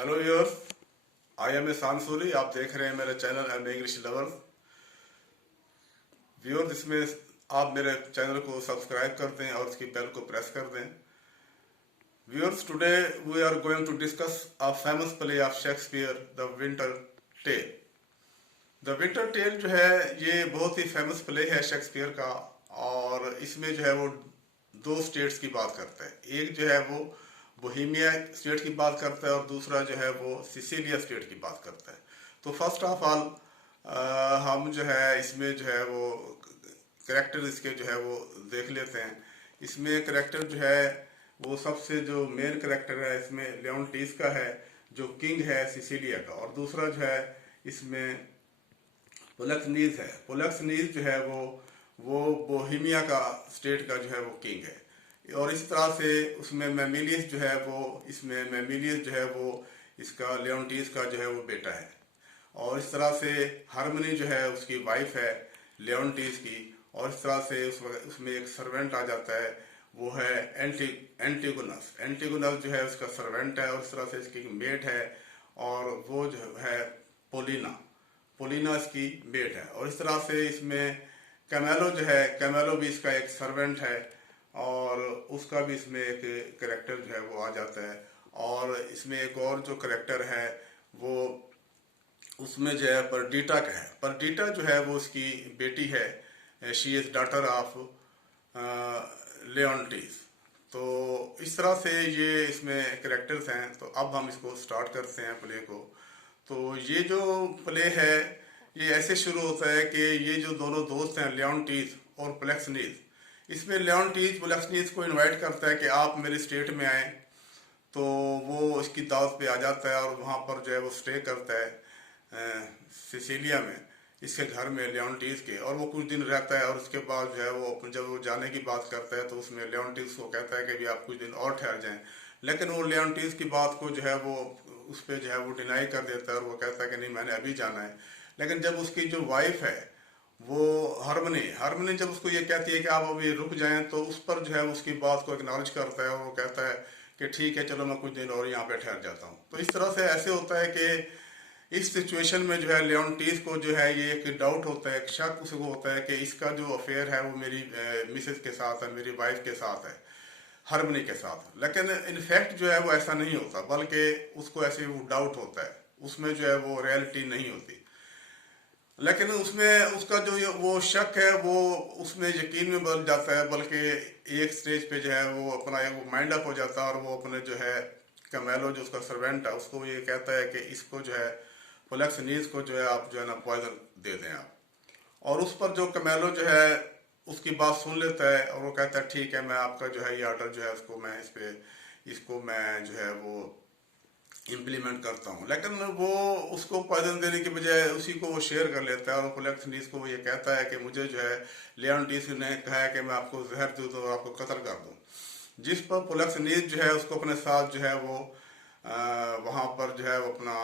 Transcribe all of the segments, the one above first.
Hello viewers, I am a Sansuri. आप देख रहे हैं मेरा channel M English lover. Viewers, इसमें आप मेरे चैनल को सब्सक्राइब कर दें और उसकी बेल को प्रेस कर दें। Viewers, today we are going to discuss a famous play of Shakespeare, the Winter Tale. The Winter Tale जो है ये बहुत ही फेमस प्ले है शेक्सपियर का, और इसमें जो है वो दो स्टेट्स की बात करता है। एक जो है वो बोहेमिया स्टेट की बात करता है और दूसरा जो है वो सिसिलिया स्टेट की बात करता है। तो फर्स्ट ऑफ ऑल हम जो है इसमें जो है वो करेक्टर इसके जो है वो देख लेते हैं। इसमें करेक्टर जो है वो सबसे जो मेन करेक्टर है इसमें लियोंटीस का है, जो किंग है सिसिलिया का, और दूसरा जो है इसमें पोलक्सनीज है। पोलक्सनीज जो है वो बोहेमिया का स्टेट का जो है वो किंग है। और इस तरह से उसमें मेमिलियस जो है वो इसमें मेमिलियस जो है वो इसका लियोंटीस का जो है वो बेटा है। और इस तरह से हार्मनी जो है उसकी वाइफ है लियोंटीस की। और इस तरह से उसमें एक सर्वेंट आ जाता है, वो है एंटीगोनस। एंटीगोनस जो है उसका सर्वेंट है, और इस तरह से इसकी मेट है, और वो जो है पोलिना। पोलिना इसकी मेट है। और इस तरह से इसमें कैमेलो जो है, कैमेलो भी इसका एक सर्वेंट है, और उसका भी इसमें एक करेक्टर जो है वो आ जाता है। और इसमें एक और जो करेक्टर है वो उसमें जो है परडीटा का है। परडीटा जो है वो उसकी बेटी है, शी इज डॉटर ऑफ लियोंटीस। तो इस तरह से ये इसमें करेक्टर्स हैं। तो अब हम इसको स्टार्ट करते हैं प्ले को। तो ये जो प्ले है ये ऐसे शुरू होता है कि ये जो दोनों दोस्त हैं लियोंटीस और पोलक्सनीज, इसमें लियोंटीस पोलक्सनीज को इनवाइट करता है कि आप मेरे स्टेट में आए। तो वो इसकी दावत पे आ जाता है और वहाँ पर जो है वो स्टे करता है सिसिलिया में, इसके घर में लियोंटीस के। और वो कुछ दिन रहता है, और उसके बाद जो है वो जब वो जाने की बात करता है तो उसमें लियोंटीस को कहता है कि भी आप कुछ दिन और ठहर जाएं। लेकिन वो लियोंटीस की बात को जो है वो उस पर जो है वो डिनाई कर देता है, और वो कहता है कि नहीं, मैंने अभी जाना है। लेकिन जब उसकी जो वाइफ है वो हार्मनी जब उसको ये कहती है कि आप अभी रुक जाएं, तो उस पर जो है उसकी बात को एक्नॉलेज करता है, और वो कहता है कि ठीक है, चलो मैं कुछ दिन और यहाँ पे ठहर जाता हूँ। तो इस तरह से ऐसे होता है कि इस सिचुएशन में जो है लियोंटीस को जो है ये एक डाउट होता है, एक शक उसको होता है कि इसका जो अफेयर है वो मेरी मिसेस के साथ है, मेरी वाइफ के साथ है, हार्मनी के साथ। लेकिन इनफैक्ट जो है वो ऐसा नहीं होता, बल्कि उसको ऐसे वो डाउट होता है, उसमें जो है वो रियलिटी नहीं होती। लेकिन उसमें उसका जो वो शक है वो उसमें यकीन में बदल जाता है, बल्कि एक स्टेज पे जो है वो अपना वो माइंड अप हो जाता है, और वो अपने जो है कैमेलो जो उसका सर्वेंट है उसको ये कहता है कि इसको जो है पोलक्सनीज को जो है आप जो है ना पॉइजन दे दें आप। और उस पर जो कैमेलो जो है उसकी बात सुन लेता है, और वो कहता है ठीक है, मैं आपका जो है ये ऑर्डर जो है उसको मैं इसको मैं जो है वो इम्प्लीमेंट करता हूँ। लेकिन वो उसको पॉइजन देने की बजाय उसी को वो शेयर कर लेता है, और पोलक्सनीज को वो ये कहता है कि मुझे जो है लियोंटीस ने कहा है कि मैं आपको जहर दूँ तो आपको कत्ल कर दूँ। जिस पर पोलक्सनीज जो है उसको अपने साथ जो है वो वहाँ पर जो है वो अपना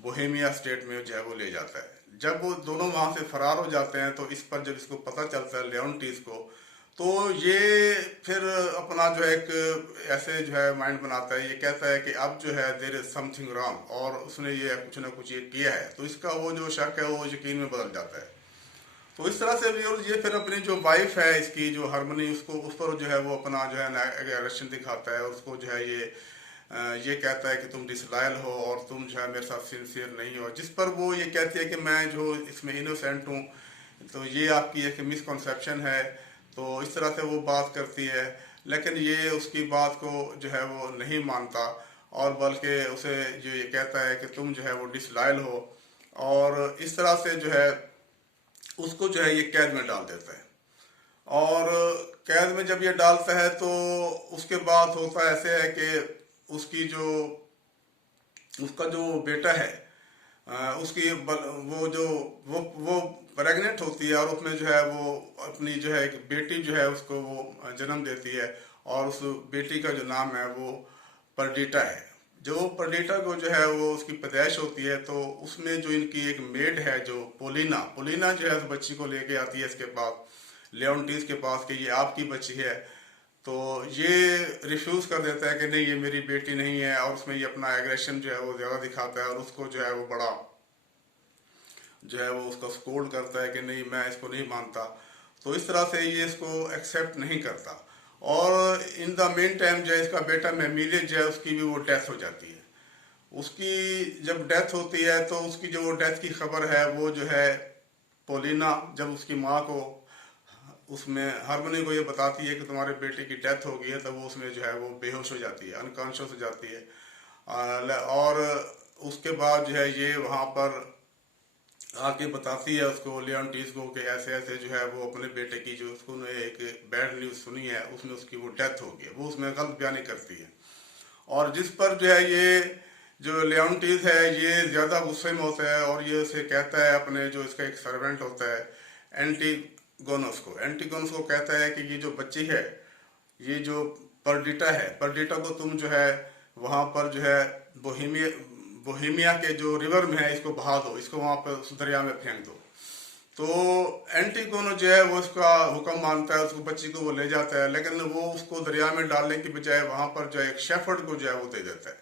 बोहेमिया स्टेट में जो है वो ले जाता है। जब वो दोनों वहाँ से फरार हो जाते हैं तो इस पर जब इसको पता चलता है लियोंटीस को, तो ये फिर अपना जो है एक ऐसे जो है माइंड बनाता है, ये कहता है कि अब जो है देयर इज समथिंग रॉन्ग, और उसने ये कुछ ना कुछ ये किया है। तो इसका वो जो शक है वो यकीन में बदल जाता है। तो इस तरह से भी, और ये फिर अपनी जो वाइफ है इसकी जो हार्मनी, उसको उस पर जो है वो अपना जो है ना एग्रेशन दिखाता है, और उसको जो है ये कहता है कि तुम डिसलॉयल हो और तुम जो है मेरे साथ सिंसियर नहीं हो। जिस पर वो ये कहती है कि मैं जो इसमें इनोसेंट हूँ, तो ये आपकी एक मिसकॉन्सेप्शन है। तो इस तरह से वो बात करती है, लेकिन ये उसकी बात को जो है वो नहीं मानता, और बल्कि उसे जो ये कहता है कि तुम जो है वो डिसलॉयल हो। और इस तरह से जो है उसको जो है ये कैद में डाल देता है। और कैद में जब ये डालता है तो उसके बाद होता ऐसे है कि उसकी जो उसका जो बेटा है उसकी वो जो वो प्रेग्नेंट होती है, और उसमें जो है वो अपनी जो है एक बेटी जो है उसको वो जन्म देती है, और उस बेटी का जो नाम है वो परडीटा है। जो परडीटा को जो है वो उसकी पैदाइश होती है, तो उसमें जो इनकी एक मेड है जो पोलिना जो है उस बच्ची को लेके आती है इसके पास, लियोंटीस के पास, कि ये आपकी बच्ची है। तो तो ये रिफ्यूज़ कर देता है कि नहीं ये मेरी बेटी नहीं है, और उसमें ये अपना एग्रेशन जो है वो ज़्यादा दिखाता है, और उसको जो है वो बड़ा जो है वो उसको सपोर्ट करता है कि नहीं मैं इसको नहीं मानता। तो इस तरह से ये इसको एक्सेप्ट नहीं करता। और इन द मेन टाइम जो है इसका बेटा मेमिलियस जो है उसकी भी वो डेथ हो जाती है। उसकी जब डेथ होती है तो उसकी जो वो डेथ की खबर है वो जो है पोलिना जब उसकी माँ को उसमें हार्मोनी को ये बताती है कि तुम्हारे बेटे की डेथ हो गई है, तब वो उसमें जो है वो बेहोश हो जाती है, अनकॉन्शियस हो जाती है। और उसके बाद जो है ये वहाँ पर आके बताती है उसको लियोन्टीस को कि ऐसे ऐसे जो है वो अपने बेटे की जो उसको एक बैड न्यूज़ सुनी है, उसमें उसकी वो डेथ हो गई है, वो उसमें गलत बयानी करती है। और जिस पर जो है ये जो लियोन्टीस है ये ज़्यादा गुस्से में होता है, और ये उसे कहता है अपने जो इसका एक सर्वेंट होता है एंटीगोनस को कहता है कि ये जो बच्ची है, ये जो परडिटा है, परडिटा को तुम जो है वहाँ पर जो है बोहेमिया बोहेमिया के जो रिवर में है इसको बहा दो, इसको वहाँ पर उस दरिया में फेंक दो। तो एंटीगोनो जो है वो उसका हुक्म मानता है, उसको बच्ची को वो ले जाता है, लेकिन वो उसको दरिया में डालने की बजाय वहाँ पर जो है एक शेफर्ड को जो है वो दे देता है,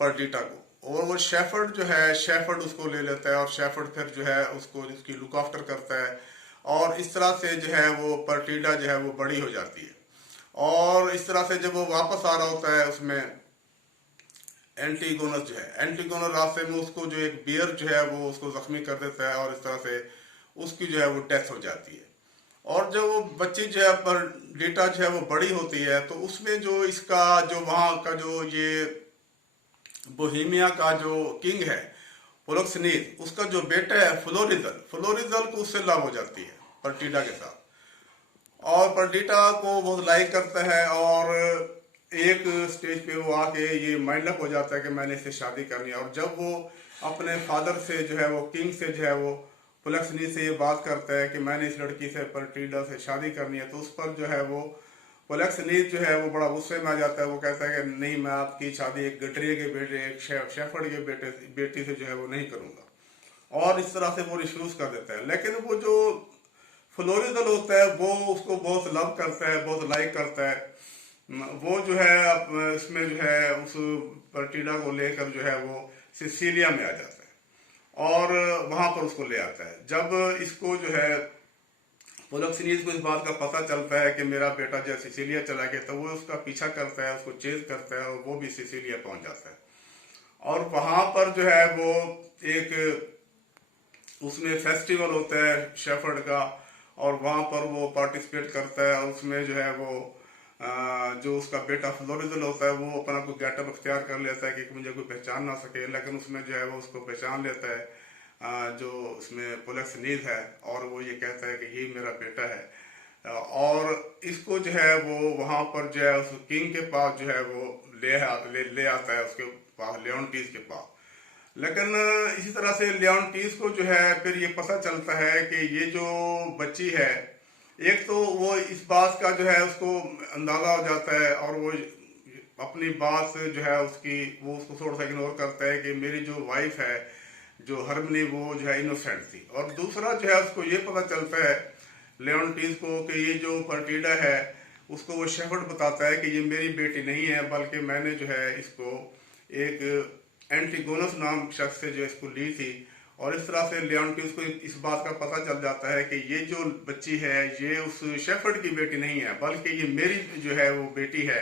परडिटा को। और वो शेफर्ड जो है शेफर्ड उसको ले लेता है, और शेफर्ड फिर जो है उसको उसकी लुक आफ्टर करता है, और इस तरह से जो है वो परटिडा जो है वो बड़ी हो जाती है। और इस तरह से जब वो वापस आ रहा होता है उसमें एंटीगोनस जो है, एंटीगोनस रास्ते में उसको जो एक बियर जो है वो उसको जख्मी कर देता है, और इस तरह से उसकी जो है वो डेथ हो जाती है। और जब वो बच्ची जो है पर डेटा जो है वो बड़ी होती है, तो उसमें जो इसका जो वहाँ का जो ये बोहेमिया का जो किंग है पोलक्सनीस, उसका जो बेटा है फ्लोरिजल, फ्लोरिजल को उससे लव हो जाती है पर्टिडा के साथ, और पर्टिडा को बहुत लाइक करता है। और एक स्टेज पे वो आके ये माइंड अप हो जाता है कि मैंने इससे शादी करनी है। और जब वो अपने फादर से जो है वो किंग से जो है वो पोलक्सनीस से ये बात करता है कि मैंने इस लड़की से पर्टिडा से शादी करनी है, तो उस पर जो है वो पोलक्सनीस जो है वो बड़ा गुस्से में आ जाता है। वो कहता है कि नहीं, मैं आपकी शादी एक गटरिए के बेटे एक शेफर्ड के बेटी से जो है वो नहीं करूँगा, और इस तरह से वो रिफ्यूज कर देता है। लेकिन वो जो फ्लोरिजल होता है वो उसको बहुत लव करता है, बहुत लाइक करता है। वो जो है इसमें जो है उस पर्टिडा को लेकर जो है वो सिसिलिया में आ जाता है, और वहां पर उसको ले आता है। जब इसको जो है पोलक्सनीस को इस बात का पता चलता है कि मेरा बेटा जो सिसिलिया चला गया, तो वो उसका पीछा करता है, उसको चेज करता है, और वो भी सिसिलिया पहुंच जाता है। और वहां पर जो है वो एक उसमें फेस्टिवल होता है शेफर्ड का, और वहां पर वो पार्टिसिपेट करता है। और उसमें जो है वो जो उसका बेटा फ्लोरिजल होता है वो अपना कोई गेटअप अख्तियार कर लेता है कि मुझे कोई पहचान ना सके, लेकिन उसमें जो है वो उसको पहचान लेता है जो उसमें पोलक्सनीस है, और वो ये कहता है कि यही मेरा बेटा है। और इसको जो है वो वहाँ पर जो है उस किंग के पास जो है वो ले आता है, उसके पास लियोन्टीस के पास। लेकिन इसी तरह से लियोन्टीस को जो है फिर ये पता चलता है कि ये जो बच्ची है, एक तो वो इस बात का जो है उसको अंदाजा हो जाता है, और वो अपनी बात से जो है उसकी वो उसको थोड़ा सा इग्नोर करता है कि मेरी जो वाइफ है जो हार्मनी वो जो है इनोसेंट थी। और दूसरा जो है उसको ये पता चलता है लियोन्टीस को कि ये जो पर्टिडा है उसको वो शेफर्ड बताता है कि ये मेरी बेटी नहीं है, बल्कि मैंने जो है इसको एक एंटीगोनस नाम शख्स से जो इसको ली थी। और इस तरह से लियोन्टीस को इस बात का पता चल जाता है कि ये जो बच्ची है ये उस शेफर्ड की बेटी नहीं है, बल्कि ये मेरी जो है वो बेटी है।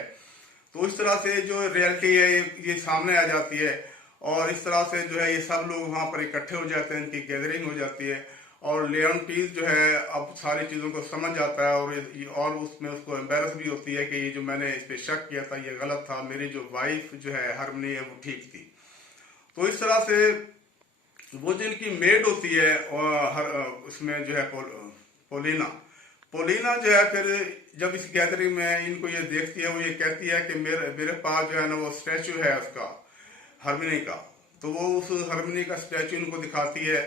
तो इस तरह से जो रियलिटी है ये सामने आ जाती है, और इस तरह से जो है ये सब लोग वहाँ पर इकट्ठे हो जाते हैं, इनकी गैदरिंग हो जाती है। और लियोन्टीस जो है अब सारी चीज़ों को समझ जाता है, और उसमें उसको एम्बेरस भी होती है कि ये जो मैंने इस पर शक किया था ये गलत था, मेरी जो वाइफ जो है हार्मनी है वो ठीक थी। तो इस तरह से वो जो इनकी मेड होती है उसमें जो है पोलिना पोलिना जो है फिर जब इस गैदरिंग में इनको ये देखती है, वो ये कहती है कि मेरे पास जो है ना वो स्टैचू है उसका हार्मनी का। तो वो उस हार्मनी का स्टैचू इनको दिखाती है,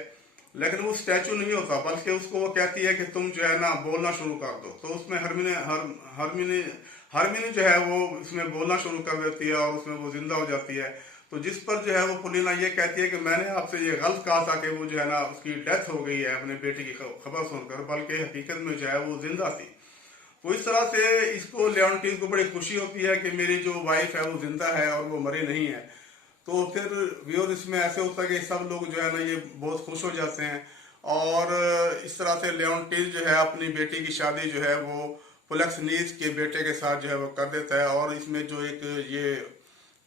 लेकिन वो स्टैचू नहीं होता, बल्कि उसको वो कहती है कि तुम जो है ना बोलना शुरू कर दो। तो उसमें हार्मनी जो है वो उसमें बोलना शुरू कर देती है, और उसमें वो जिंदा हो जाती है। तो जिस पर जो है वो पोलिना ये कहती है कि मैंने आपसे ये गलत कहा था कि वो जो है ना उसकी डेथ हो गई है अपने बेटे की खबर सुनकर, बल्कि हकीकत में जो है वो जिंदा थी। तो इस तरह से इसको लियोन को बड़ी खुशी होती है कि मेरी जो वाइफ है वो जिंदा है और वो मरी नहीं है। तो फिर व्यूअर इसमें ऐसे होता है कि सब लोग जो है ना ये बहुत खुश हो जाते हैं। और इस तरह से लियोन जो है अपनी बेटी की शादी जो है वो पोलेक्सनीज के बेटे के साथ जो है वो कर देता है। और इसमें जो एक ये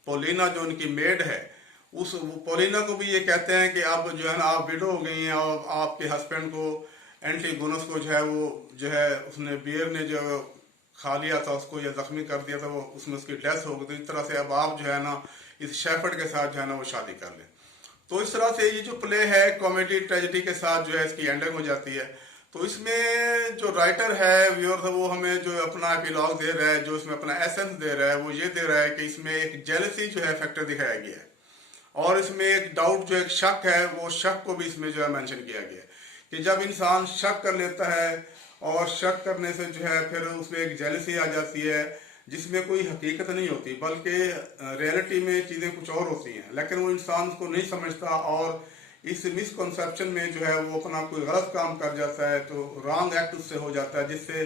पोलिना जो उनकी मेड है, उस पोलिना को भी ये कहते हैं कि अब जो है ना आप विडो हो गई हैं और आपके हस्बैंड को एंटीगोनस को जो है वो जो है उसने बियर ने जो खा लिया था उसको या जख्मी कर दिया था, वो उसमें उसकी डेथ हो गई। तो इस तरह से अब आप जो है ना इस शेफर्ड के साथ जो है ना वो शादी कर लें। तो इस तरह से ये जो प्ले है कॉमेडी ट्रेजेडी के साथ जो है इसकी एंडिंग हो जाती है। तो इसमें जो राइटर है व्यूअर वो हमें जो अपना एपिलॉग दे रहा है, जो इसमें अपना एसेंस दे रहा है, वो ये दे रहा है कि इसमें एक जेलसी जो है फैक्टर दिखाया गया है। और इसमें एक डाउट जो एक शक है, वो शक को भी इसमें जो है मेंशन किया गया है कि जब इंसान शक कर लेता है और शक करने से जो है फिर उसमें एक जेलसी आ जाती है जिसमें कोई हकीकत नहीं होती बल्कि रियलिटी में चीज़ें कुछ और होती हैं, लेकिन वो इंसान उसको नहीं समझता और इस मिसकॉन्सेप्शन में जो है वो अपना कोई गलत काम कर जाता है, तो रॉन्ग एक्ट उससे हो जाता है जिससे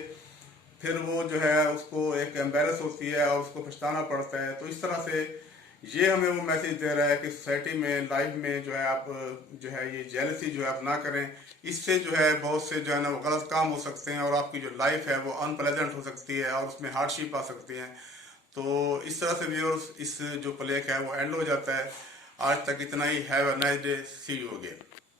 फिर वो जो है उसको एक एम्बेरस होती है और उसको पछताना पड़ता है। तो इस तरह से ये हमें वो मैसेज दे रहा है कि सोसाइटी में लाइफ में जो है आप जो है ये जेलसी जो है आप ना करें। इससे जो है बहुत से जो है ना वो गलत काम हो सकते हैं और आपकी जो लाइफ है वो अनप्लेजेंट हो सकती है और उसमें हार्डशिप आ सकती है। तो इस तरह से व्यूअर्स इस जो प्ले है वो एंड हो जाता है। आज तक इतना ही। Have a nice day, see you again.